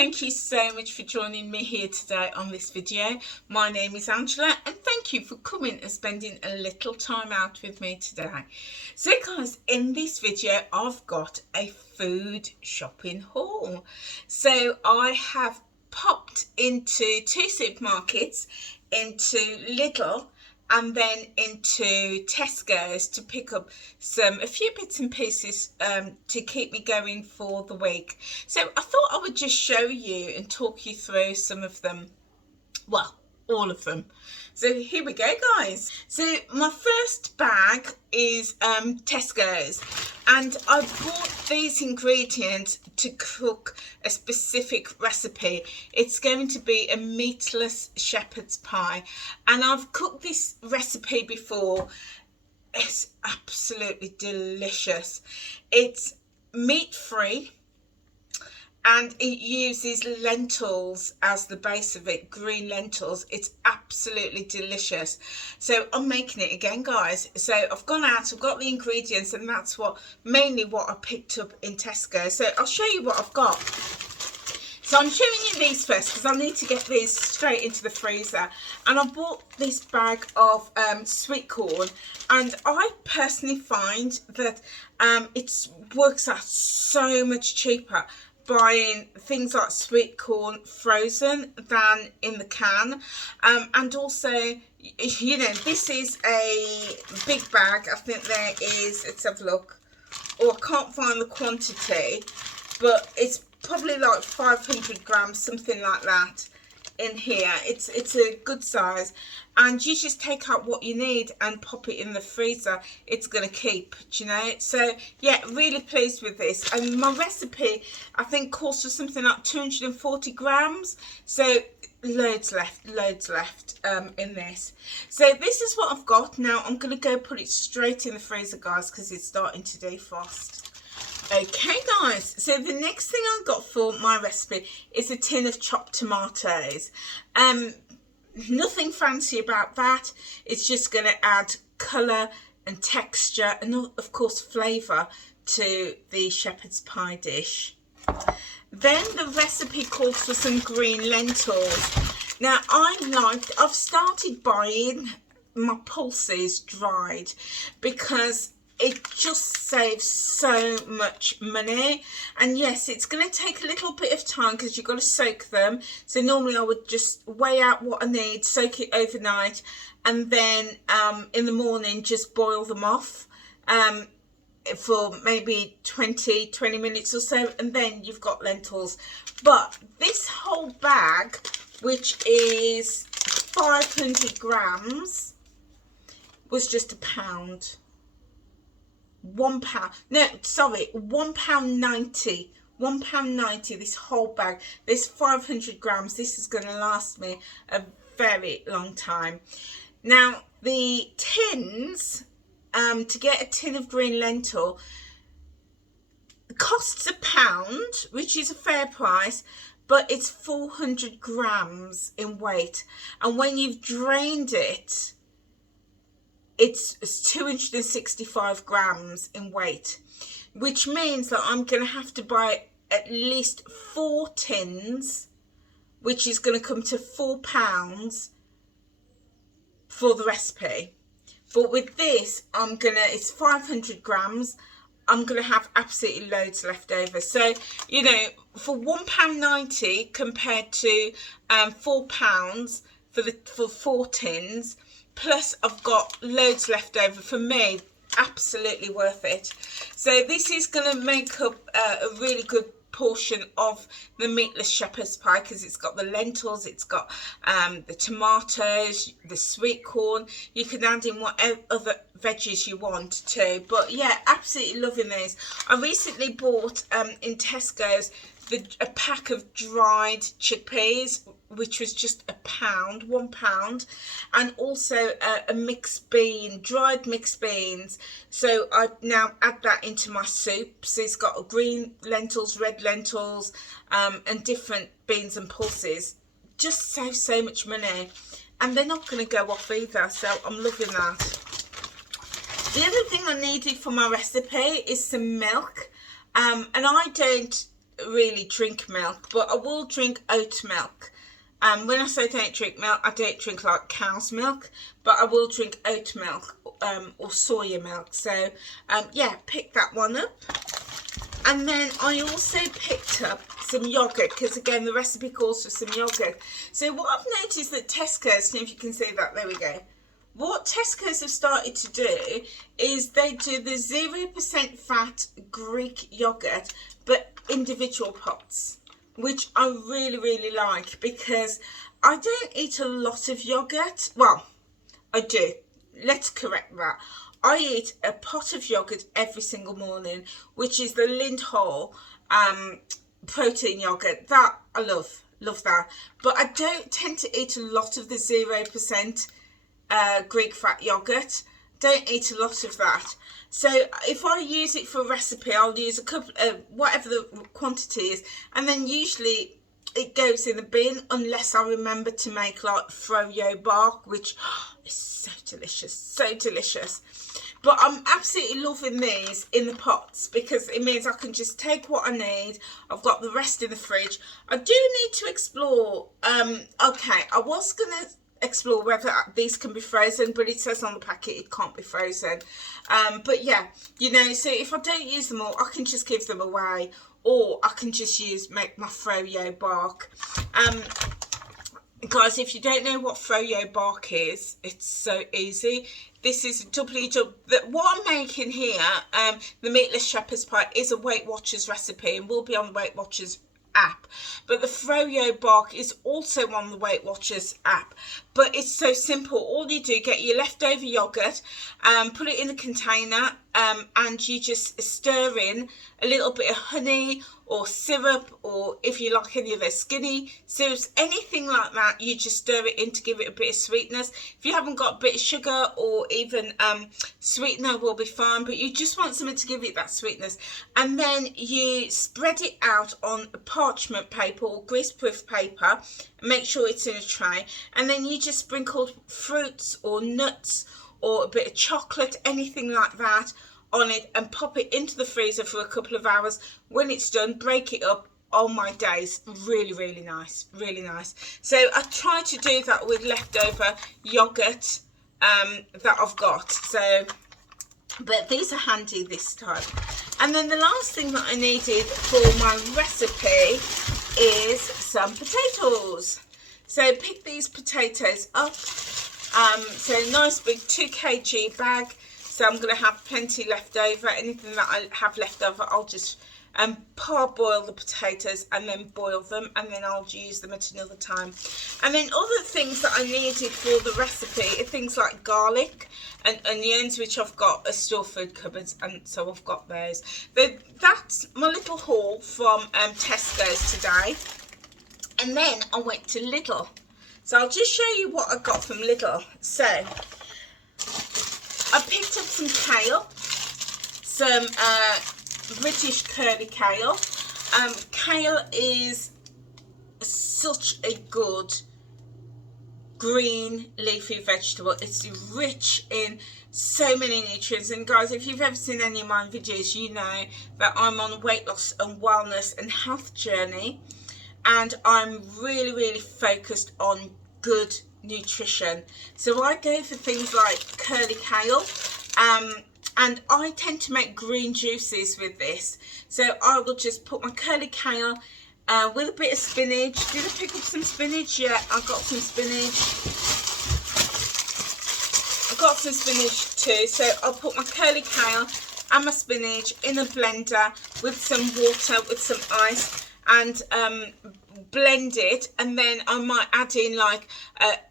thank you so much for joining me here today on this video. My name is Angela and thank you for coming and spending a little time out with me today. So guys, in this video I've got a food shopping haul. So I have popped into two supermarkets, into Lidl and then into Tesco's to pick up a few bits and pieces to keep me going for the week. So I thought I would just show you and talk you through some of them. Well, all of them. So here we go, guys. So my first bag is Tesco's, and I bought these ingredients to cook a specific recipe. It's going to be a meatless shepherd's pie, and I've cooked this recipe before. It's absolutely delicious. It's meat free, and it uses lentils as the base of it, green lentils. It's absolutely delicious. So I'm making it again, guys. So I've gone out, I've got the ingredients, and that's mainly what I picked up in Tesco. So I'll show you what I've got. So I'm showing you these first because I need to get these straight into the freezer. And I bought this bag of sweet corn, and I personally find that it works out so much cheaper buying things like sweet corn frozen than in the can. And also, you know, this is a big bag. I think there is, let's have a look. Oh, I can't find the quantity, but it's probably like 500 grams, something like that in here. It's a good size, and you just take out what you need and pop it in the freezer. It's going to keep, do you know? So yeah, really pleased with this. And my recipe, I think, calls for something like 240 grams, so loads left in this. So this is what I've got. Now I'm going to go put it straight in the freezer, guys, because it's starting to defrost. Okay guys, so the next thing I've got for my recipe is a tin of chopped tomatoes. Nothing fancy about that. It's just going to add colour and texture and of course flavour to the shepherd's pie dish. Then the recipe calls for some green lentils. Now I've started buying my pulses dried because it just saves so much money. And yes, it's going to take a little bit of time because you've got to soak them. So normally I would just weigh out what I need, soak it overnight, and then in the morning just boil them off for maybe 20 minutes or so, and then you've got lentils. But this whole bag, which is 500 grams, was just £1. £1, no, sorry, £1.90. £1.90 this whole bag. This 500 grams. This is going to last me a very long time. Now the tins, to get a tin of green lentil costs £1, which is a fair price, but it's 400 grams in weight, and when you've drained it, it's 265 grams in weight, which means that I'm going to have to buy at least 4 tins, which is going to come to £4 for the recipe. But with this, it's 500 grams. I'm going to have absolutely loads left over. So, you know, for £1.90 compared to £4 for 4 tins, plus I've got loads left over, for me, absolutely worth it. So this is going to make up a really good portion of the meatless shepherd's pie because it's got the lentils, it's got the tomatoes, the sweet corn. You can add in whatever other veggies you want to. But yeah, absolutely loving these. I recently bought in Tesco's a pack of dried chickpeas, which was just £1, and also a mixed bean, dried mixed beans. So I now add that into my soup. So it's got green lentils, red lentils, and different beans and pulses. Just saves so much money, and they're not going to go off either. So I'm loving that. The other thing I needed for my recipe is some milk, and I don't really drink milk, but I will drink oat milk. When I say don't drink milk, I don't drink like cow's milk, but I will drink oat milk or soya milk. So yeah, pick that one up. And then I also picked up some yogurt, because again the recipe calls for some yogurt. So what I've noticed that Tesco's, if you can see that, there we go. What Tesco's have started to do is they do the 0% fat Greek yogurt, but individual pots, which I really, really like, because I don't eat a lot of yogurt. Well, I do. Let's correct that. I eat a pot of yogurt every single morning, which is the Lindhall protein yogurt. That I love that. But I don't tend to eat a lot of the 0% Greek fat yogurt. Don't eat a lot of that. So if I use it for a recipe, I'll use a couple, whatever the quantity is, and then usually it goes in the bin, unless I remember to make like froyo bark, which is so delicious, so delicious. But I'm absolutely loving these in the pots, because it means I can just take what I need. I've got the rest in the fridge. I do need to explore, okay, I was going to explore whether these can be frozen, but it says on the packet it can't be frozen. But yeah, you know, so if I don't use them all, I can just give them away, or I can just make my froyo bark. Guys, if you don't know what froyo bark is, it's so easy. This is what I'm making here, the meatless shepherd's pie, is a Weight Watchers recipe and will be on the Weight Watchers app, but the froyo bark is also on the Weight Watchers app. But it's so simple. All you do, get your leftover yogurt, put it in a container, and you just stir in a little bit of honey or syrup, or if you like any of those skinny syrups, anything like that, you just stir it in to give it a bit of sweetness. If you haven't got a bit of sugar or even sweetener will be fine, but you just want something to give it that sweetness. And then you spread it out on parchment paper or greaseproof paper, make sure it's in a tray, and then you just sprinkle fruits or nuts or a bit of chocolate, anything like that, on it, and pop it into the freezer for a couple of hours. When it's done, break it up. Oh my days, really, really nice, really nice. So I try to do that with leftover yogurt that I've got. So, but these are handy this time. And then the last thing that I needed for my recipe is some potatoes. So pick these potatoes up. So nice big 2 kg bag. So I'm going to have plenty left over. Anything that I have left over, I'll just parboil the potatoes and then boil them, and then I'll use them at another time. And then other things that I needed for the recipe are things like garlic and onions, which I've got a store food cupboards, and so I've got those. That's my little haul from Tesco's today. And then I went to Lidl. So I'll just show you what I got from Lidl. So I picked up some kale, some British curly kale. Kale is such a good green leafy vegetable. It's rich in so many nutrients, and guys, if you've ever seen any of my videos, you know that I'm on a weight loss and wellness and health journey, and I'm really, really focused on good nutrition. So I go for things like curly kale, and I tend to make green juices with this. So I will just put my curly kale with a bit of spinach. Did I pick up some spinach? Yeah, I got some spinach. I got some spinach too. So I'll put my curly kale and my spinach in a blender with some water, with some ice, and blend it. And then I might add in like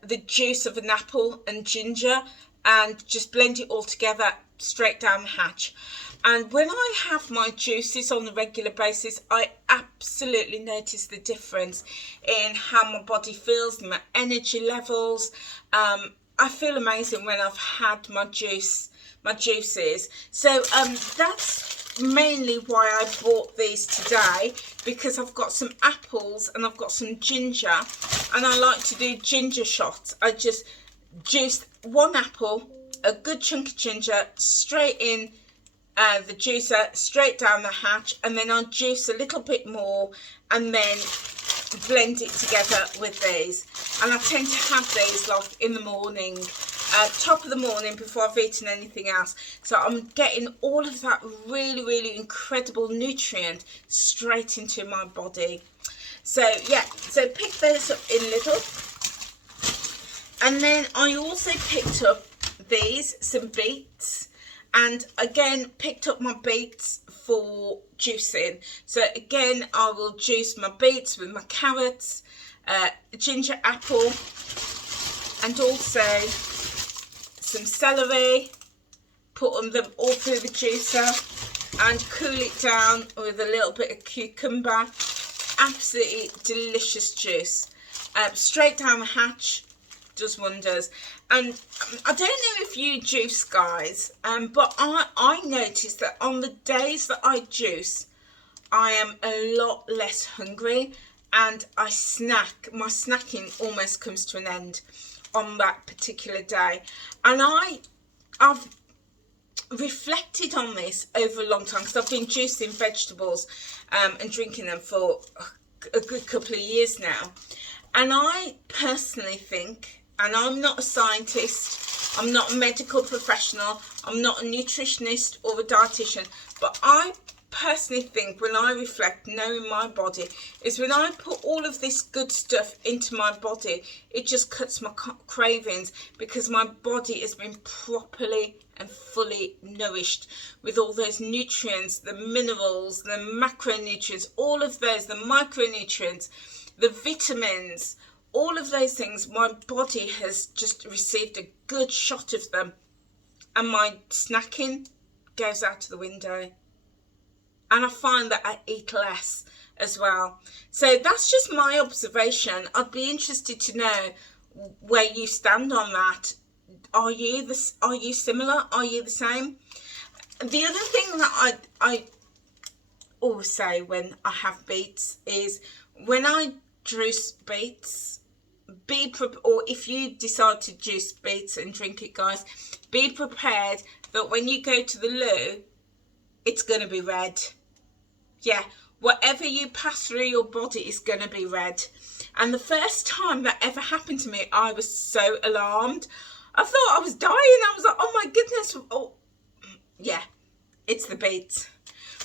the juice of an apple and ginger, and just blend it all together straight down the hatch. And when I have my juices on a regular basis, I absolutely notice the difference in how my body feels, my energy levels. I feel amazing when I've had my juices. So that's mainly why I bought these today, because I've got some apples and I've got some ginger, and I like to do ginger shots. I just juiced 1 apple, a good chunk of ginger, straight in the juicer straight down the hatch, and then I'll juice a little bit more and then blend it together with these. And I tend to have these like in the morning, top of the morning, before I've eaten anything else. So I'm getting all of that really incredible nutrient straight into my body. So yeah, so pick those up in Lidl. And then I also picked up some beets, and again picked up my beets for juicing. So again, I will juice my beets with my carrots, ginger apple, and also some celery. Put them all through the juicer and cool it down with a little bit of cucumber. Absolutely delicious juice. Straight down the hatch, does wonders. And I don't know if you juice, guys, but I notice that on the days that I juice, I am a lot less hungry, and my snacking almost comes to an end on that particular day. And I've reflected on this over a long time, because I've been juicing vegetables and drinking them for a good couple of years now. And I personally think, and I'm not a scientist, I'm not a medical professional, I'm not a nutritionist or a dietitian, but I personally think, when I reflect, knowing my body, is when I put all of this good stuff into my body, it just cuts my cravings, because my body has been properly and fully nourished with all those nutrients, the minerals, the macronutrients, all of those, the micronutrients, the vitamins, all of those things. My body has just received a good shot of them, and my snacking goes out of the window. And I find that I eat less as well. So that's just my observation. I'd be interested to know where you stand on that. Are you similar? Are you the same? The other thing that I always say when I have beets is, when I juice beets, or if you decide to juice beets and drink it, guys, be prepared that when you go to the loo, it's going to be red. Yeah, whatever you pass through your body is going to be red. And the first time that ever happened to me, I was so alarmed. I thought I was dying. I was like, oh my goodness. Oh, yeah, it's the beets.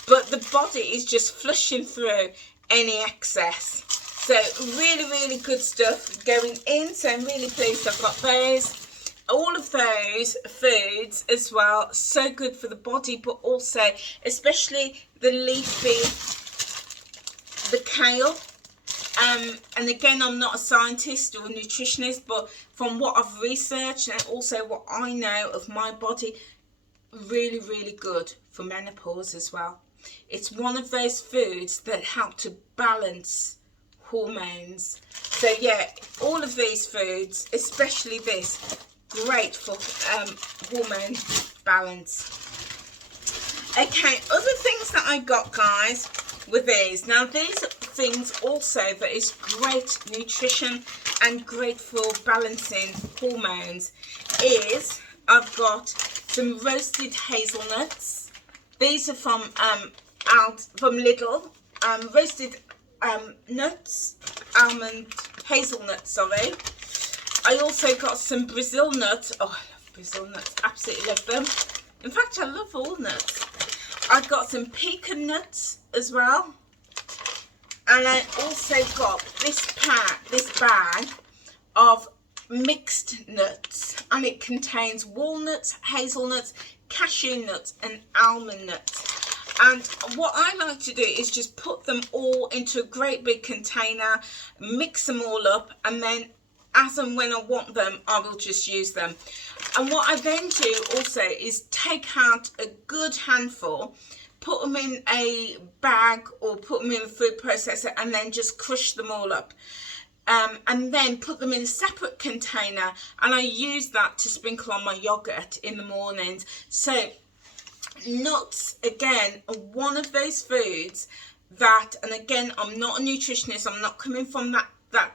But the body is just flushing through any excess. So really good stuff going in. So I'm really pleased I've got those. All of those foods as well, so good for the body, but also especially the leafy, the kale. And again, I'm not a scientist or a nutritionist, but from what I've researched and also what I know of my body, really good for menopause as well. It's one of those foods that help to balance hormones. So yeah, all of these foods, especially this, great for hormone balance. Okay, other things that I got, guys, with these. Now, these things also that is great nutrition and great for balancing hormones is, I've got some roasted hazelnuts. These are from Lidl. Roasted nuts, hazelnuts, sorry. I also got some Brazil nuts. Oh, I love Brazil nuts. Absolutely love them. In fact, I love all nuts. I got some pecan nuts as well. And I also got this bag of mixed nuts. And it contains walnuts, hazelnuts, cashew nuts, and almond nuts. And what I like to do is just put them all into a great big container, mix them all up, and then as and when I want them, I will just use them. And what I then do also is take out a good handful, put them in a bag or put them in a food processor, and then just crush them all up. And then put them in a separate container, and I use that to sprinkle on my yogurt in the mornings. So nuts, again, are one of those foods that, and again, I'm not a nutritionist, I'm not coming from that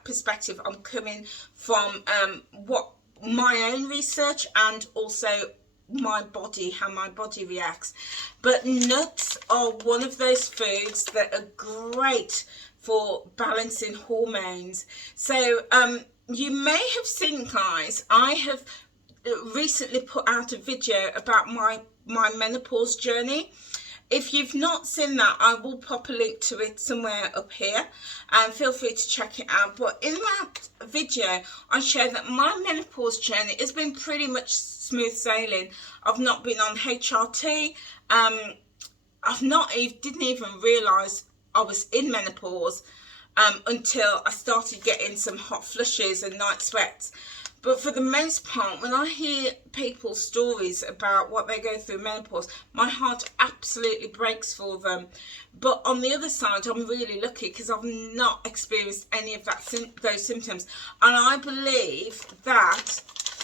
perspective, I'm coming from what my own research and also my body, how my body reacts. But nuts are one of those foods that are great for balancing hormones. So you may have seen, guys, I have recently put out a video about my menopause journey. If you've not seen that, I will pop a link to it somewhere up here, and feel free to check it out. But in that video, I share that my menopause journey has been pretty much smooth sailing. I've not been on HRT. Didn't even realise I was in menopause until I started getting some hot flushes and night sweats. But for the most part, when I hear people's stories about what they go through menopause, my heart absolutely breaks for them. But on the other side, I'm really lucky because I've not experienced any of those symptoms. And I believe that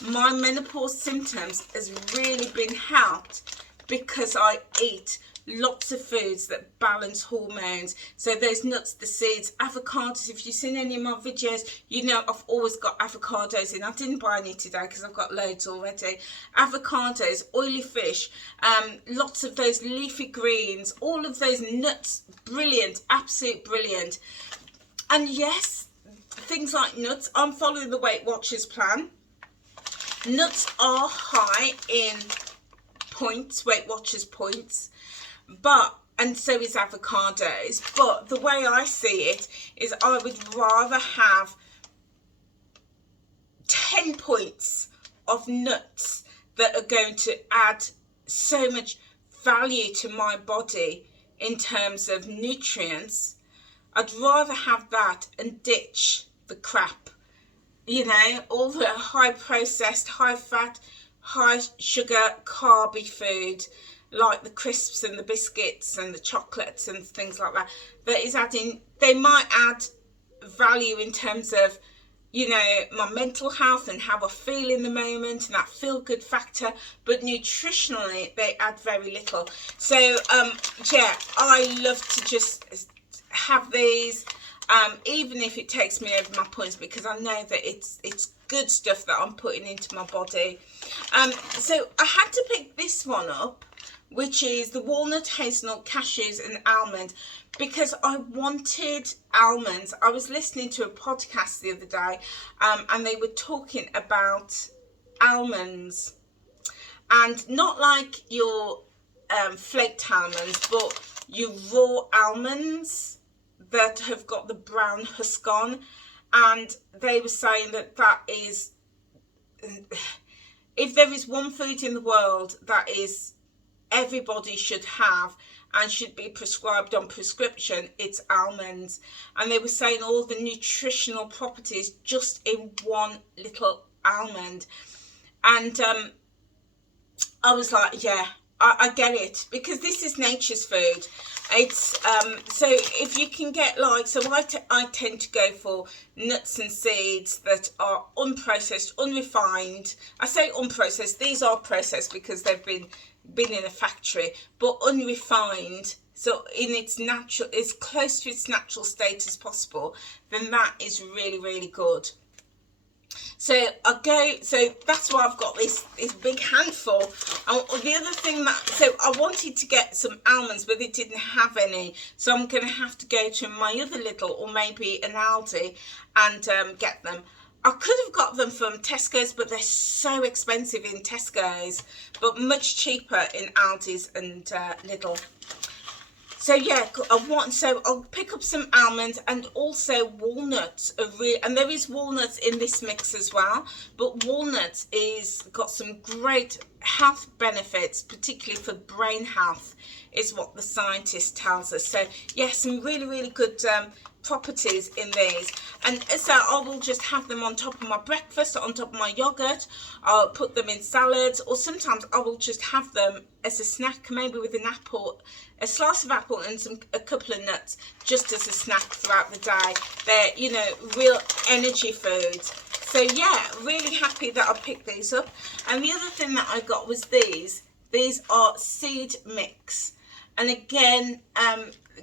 my menopause symptoms has really been helped because I eat lots of foods that balance hormones. So those nuts, the seeds, avocados. If you've seen any of my videos, you know I've always got avocados in. I didn't buy any today because I've got loads already. Avocados, oily fish, lots of those leafy greens, all of those nuts, brilliant, absolute brilliant. And yes, things like nuts, I'm following the Weight Watchers plan. Nuts are high in points, Weight Watchers points, and so is avocados. But the way I see it is I would rather have 10 points of nuts that are going to add so much value to my body in terms of nutrients. I'd rather have that and ditch the crap, you know, all the high processed, high fat, high sugar, carby food, like the crisps and the biscuits and the chocolates and things like that, that is adding, they might add value in terms of, you know, my mental health and how I feel in the moment and that feel good factor, but nutritionally they add very little. So yeah, I love to just have these, even if it takes me over my points, because I know that it's good stuff that I'm putting into my body. So I had to pick this one up, which is the walnut, hazelnut, cashews and almond, because I wanted almonds. I was listening to a podcast the other day, and they were talking about almonds, and not like your flaked almonds, but your raw almonds that have got the brown husk on. And they were saying that that is, if there is one food in the world that is everybody should have and should be prescribed on prescription, it's almonds. And they were saying all the nutritional properties just in one little almond. And I was like, yeah, I get it, because this is nature's food. It's so if you can get, like, so I tend to go for nuts and seeds that are unprocessed, unrefined. I say unprocessed, these are processed because they've been in a factory, but unrefined, so in its natural, as close to its natural state as possible, then that is really, really good. So that's why I've got this big handful. And the other thing so I wanted to get some almonds, but it didn't have any, so I'm going to have to go to my other little, or maybe an Aldi, and get them. I could have got them from Tesco's, but they're so expensive in Tesco's, but much cheaper in Aldi's and Lidl. So yeah, so I'll pick up some almonds, and also walnuts and there is walnuts in this mix as well, but walnuts is got some great health benefits, particularly for brain health, is what the scientist tells us. So yeah, some really, really good properties in these. And so I will just have them on top of my breakfast, on top of my yogurt. I'll put them in salads, or sometimes I will just have them as a snack, maybe with an apple, a slice of apple and a couple of nuts, just as a snack throughout the day. They're, you know, real energy foods. So yeah, really happy that I picked these up. And the other thing that I got was these are seed mix, and again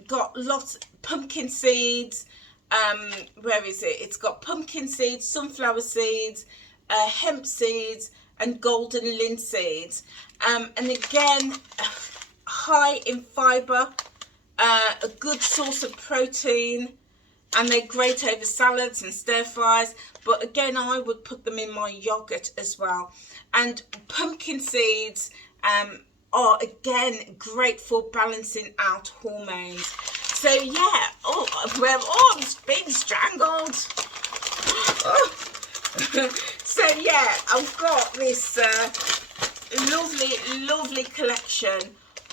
got lots pumpkin seeds, where is it, it's got pumpkin seeds, sunflower seeds, hemp seeds, and golden linseeds. And again, high in fibre, a good source of protein, and they're great over salads and stir fries. But again, I would put them in my yogurt as well. And pumpkin seeds are again great for balancing out hormones. So yeah, I'm being strangled. Oh. So yeah, I've got this lovely collection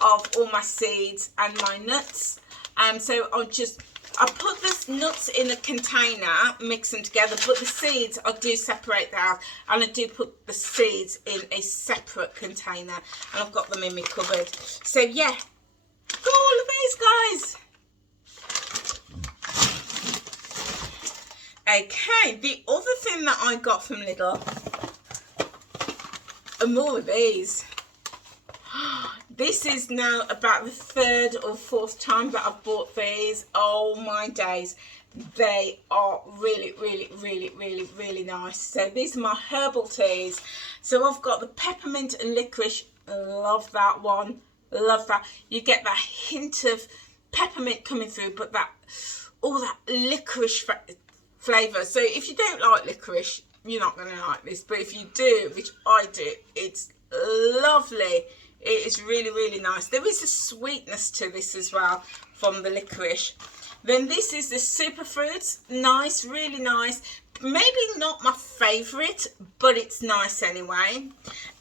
of all my seeds and my nuts. So I put the nuts in a container, mix them together, but the seeds I do separate that out, and I do put the seeds in a separate container, and I've got them in my cupboard. So yeah, got all of these guys. Okay, the other thing that I got from Lidl are more of these. This is now about the third or fourth time that I've bought these. Oh my days. They are really nice. So these are my herbal teas. So I've got the peppermint and licorice. Love that one. Love that. You get that hint of peppermint coming through, but all that licorice flavour. So if you don't like licorice, you're not going to like this. But if you do, which I do, it's lovely. It is really nice. There is a sweetness to this as well from the licorice. Then this is the superfruits. Nice, really nice. Maybe not my favourite, but it's nice anyway.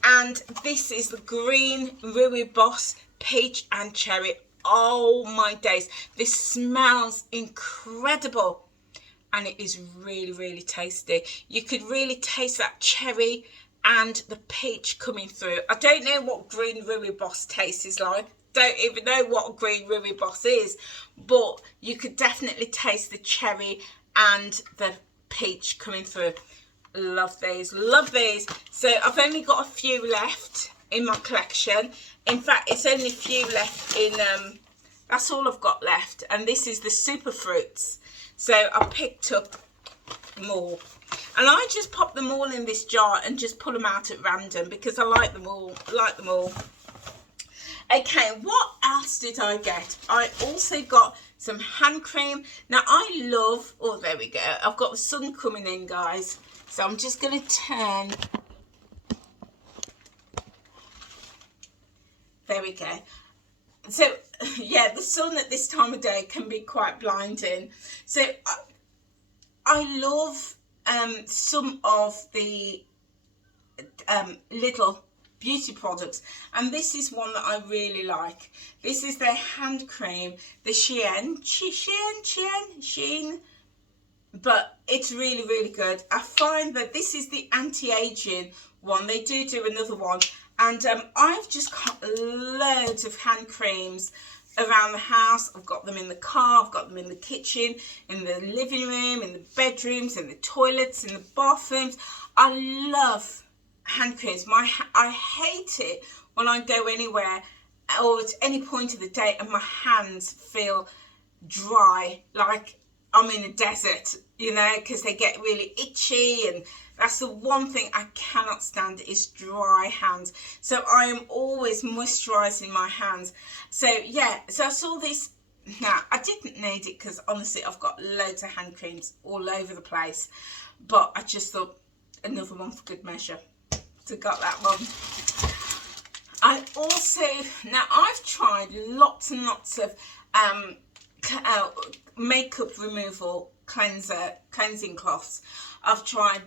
And this is the green Rooibos peach and cherry. Oh my days. This smells incredible. And it is really tasty. You could really taste that cherry and the peach coming through. I don't know what green Rooibos taste is like. Don't even know what green Rooibos is, but you could definitely taste the cherry and the peach coming through. Love these, love these. So I've only got a few left in my collection. In fact, it's only a few left in, that's all I've got left. And this is the superfruits. So I picked up more. And I just pop them all in this jar and just pull them out at random because I like them all. Okay, what else did I get? I also got some hand cream. Now I love, oh there we go. I've got the sun coming in, guys. So I'm just going to turn. There we go. So yeah, the sun at this time of day can be quite blinding. So I love some of the Lidl beauty products, and this is one that I really like. This is their hand cream, the Sheen, but it's really good. I find that this is the anti-aging one. They do another one, and I've just got loads of hand creams around the house. I've got them in the car, I've got them in the kitchen, in the living room, in the bedrooms, in the toilets, in the bathrooms. I love hand creams. I hate it when I go anywhere or at any point of the day and my hands feel dry, like I'm in a desert, you know, because they get really itchy, and that's the one thing I cannot stand is dry hands. So I am always moisturising my hands. So yeah, so I saw this. Now I didn't need it because honestly I've got loads of hand creams all over the place, but I just thought another one for good measure. So got that one. I also, now I've tried lots and lots of makeup removal cleansing cloths. I've tried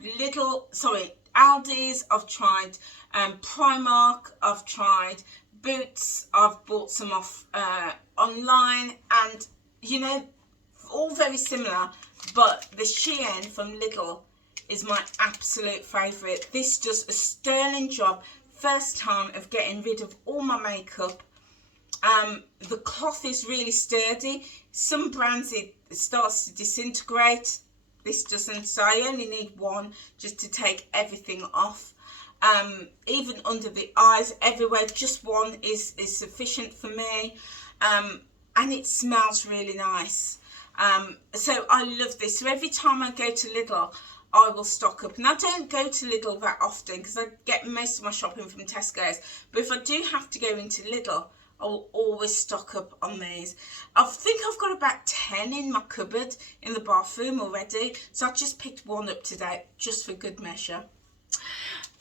Aldi's, I've tried Primark, I've tried Boots, I've bought some off online, and you know, all very similar, but the Shein from Lidl is my absolute favourite. This does a sterling job first time of getting rid of all my makeup. The cloth is really sturdy. Some brands it starts to disintegrate. This doesn't, so I only need one just to take everything off. Even under the eyes, everywhere, just one is sufficient for me. And it smells really nice. So I love this. So every time I go to Lidl, I will stock up. And I don't go to Lidl that often because I get most of my shopping from Tesco's. But if I do have to go into Lidl, I will always stock up on these. I think I've got about 10 in my cupboard in the bathroom already. So I just picked one up today just for good measure.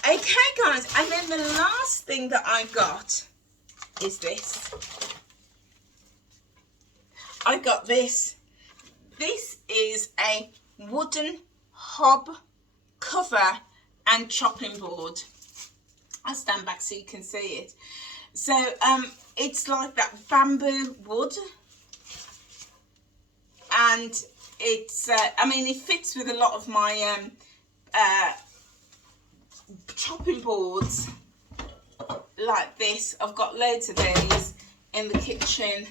Okay guys, and then the last thing that I got is this. I got this. This is a wooden hob cover and chopping board. I'll stand back so you can see it. So it's like that bamboo wood, and it's I mean, it fits with a lot of my chopping boards like this. I've got loads of these in the kitchen.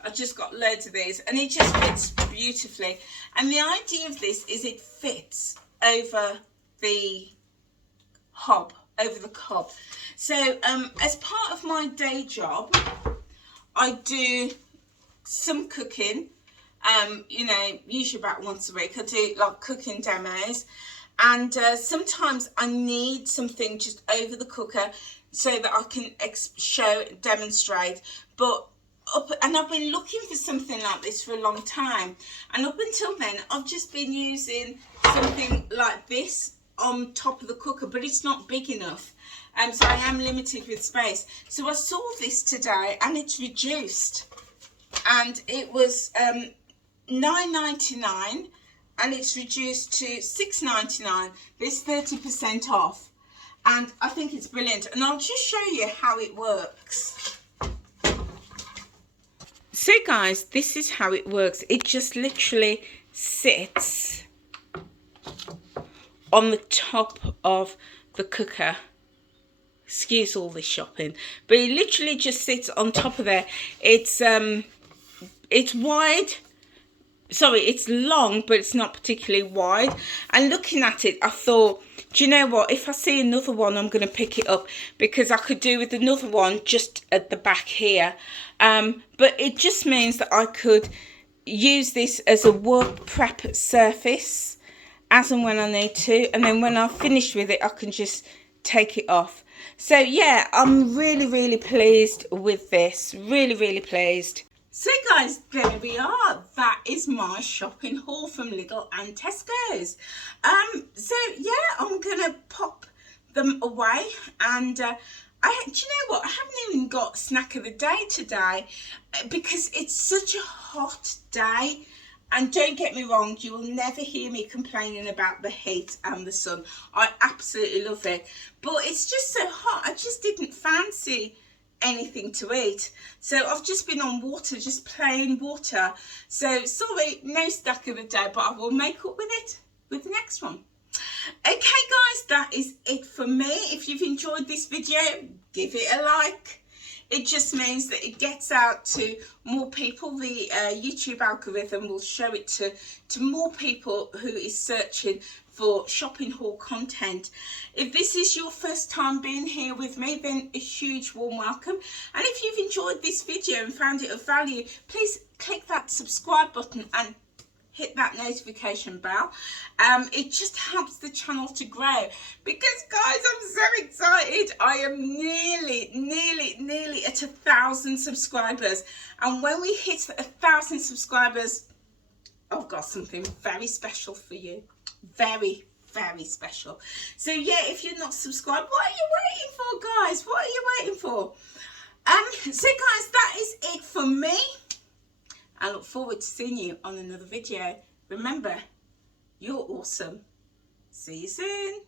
I've just got loads of these, and it just fits beautifully. And the idea of this is it fits over the hob, over the cob. So as part of my day job, I do some cooking, you know, usually about once a week. I do like cooking demos, and sometimes I need something just over the cooker so that I can demonstrate. But and I've been looking for something like this for a long time, and up until then I've just been using something like this on top of the cooker, but it's not big enough, so I am limited with space. So I saw this today, and it's reduced, and it was $9.99, and it's reduced to $6.99. There's 30% off, and I think it's brilliant, and I'll just show you how it works. So guys, this is how it works. It just literally sits on the top of the cooker. Excuse all this shopping, but it literally just sits on top of there. It's wide, sorry, it's long, but it's not particularly wide. And looking at it, I thought, do you know what, if I see another one, I'm going to pick it up, because I could do with another one just at the back here. But it just means that I could use this as a work prep surface as and when I need to, and then when I've finished with it, I can just take it off. So yeah, I'm really pleased with this, really pleased. So guys, there we are. That is my shopping haul from Lidl and Tesco's. So yeah, I'm gonna pop them away, and do you know what? I haven't even got snack of the day today because it's such a hot day. And don't get me wrong, you will never hear me complaining about the heat and the sun. I absolutely love it. But it's just so hot, I just didn't fancy anything to eat. So I've just been on water, just plain water. So sorry, no snack of the day, but I will make up with it with the next one. Okay guys, that is it for me. If you've enjoyed this video, give it a like. It just means that it gets out to more people. The YouTube algorithm will show it to more people who is searching for shopping haul content. If this is your first time being here with me, then a huge warm welcome. And if you've enjoyed this video and found it of value, please click that subscribe button and hit that notification bell. It just helps the channel to grow, because guys, I'm so excited. I am nearly at 1,000 subscribers, and when we hit 1,000 subscribers, I've got something very special for you. Very special. So yeah, if you're not subscribed, what are you waiting for, guys? What are you waiting for? So guys, that is it for me. I look forward to seeing you on another video. Remember, you're awesome. See you soon.